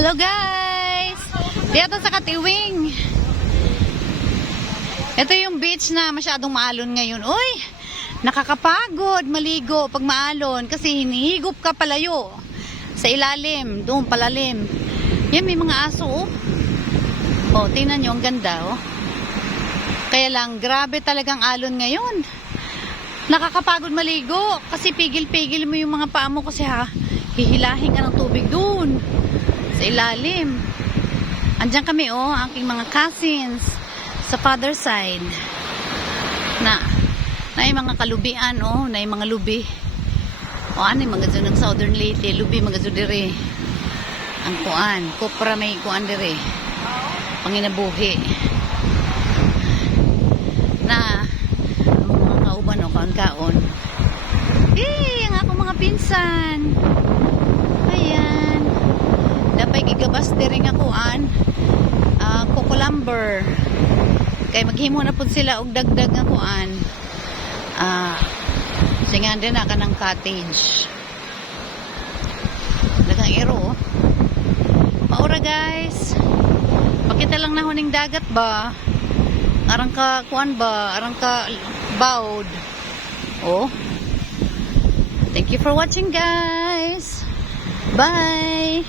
Hello guys! Dito sa Katiwing. Ito yung beach na masyadong maalon ngayon. Uy! Nakakapagod maligo pag maalon kasi hinihigop ka palayo sa ilalim, doon palalim. Yan, may mga aso oh. Oh, tingnan nyo, ang ganda oh. Kaya lang, grabe talagang alon ngayon. Nakakapagod maligo kasi pigil-pigil mo yung mga paa mo kasi hihilahin ka ng tubig doon sa ilalim. Andiyan kami oh, aking mga cousins sa father side na yung mga kalubian oh, na yung mga lubi. O ano yung mga dyan ng Southern Leyte, lubi mga dyan dire. Ang kuan, kopra may kuan dire. Panginabuhi. Na ang mga kauban o kaon-kaon. Ang ako mga pinsan. Ayan. Dapat gigabas dire nga kuan. Coco lumber. Kay maghimo na pud sila og dagdag nga kuan. Singan din na ka ng cottage. Dagang iro. Maura guys. Pakita lang na huning dagat ba? Arang ka kuan ba? Arang ka bawd. Oh. Thank you for watching guys. Bye.